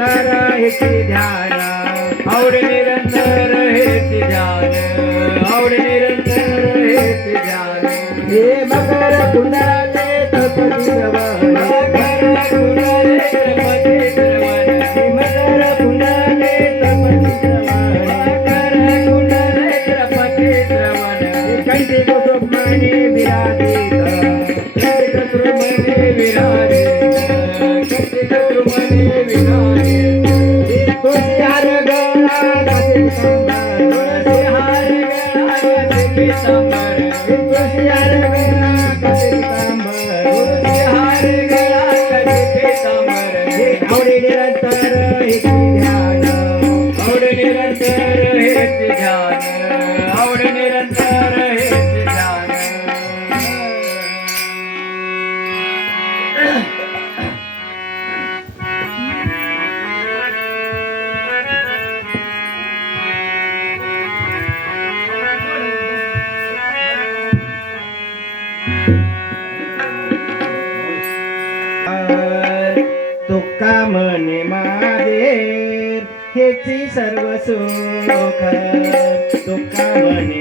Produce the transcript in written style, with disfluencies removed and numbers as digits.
निरंतर हेचे ध्यान आवडे निरंतर हेचे ध्यान आवडे निरंतर हेचे ध्यान हे मकर कुंडले तपती श्रवण मकर कुंडले तपती श्रवण हे मकर कुंडले तपती श्रवण मकर कुंडले तपती श्रवण कंठी कुसुमाने विराजित कंटिक द्रुमने विराजित कंटिक द्रुमने विराजित तुळशीहार गळा घासे पितांबर तुळशीहार गळा घासे पितांबर तुळशीहार गळा घासे पितांबर तुळशीहार गळा घासे पितांबर आवडे निरंतर हेचे ध्यान आवडे निरंतर हेचे ध्यान आवडे निरंतर हेचे ध्यान तुका म्हणे माझे हेची सर्व सुख तुका म्हणे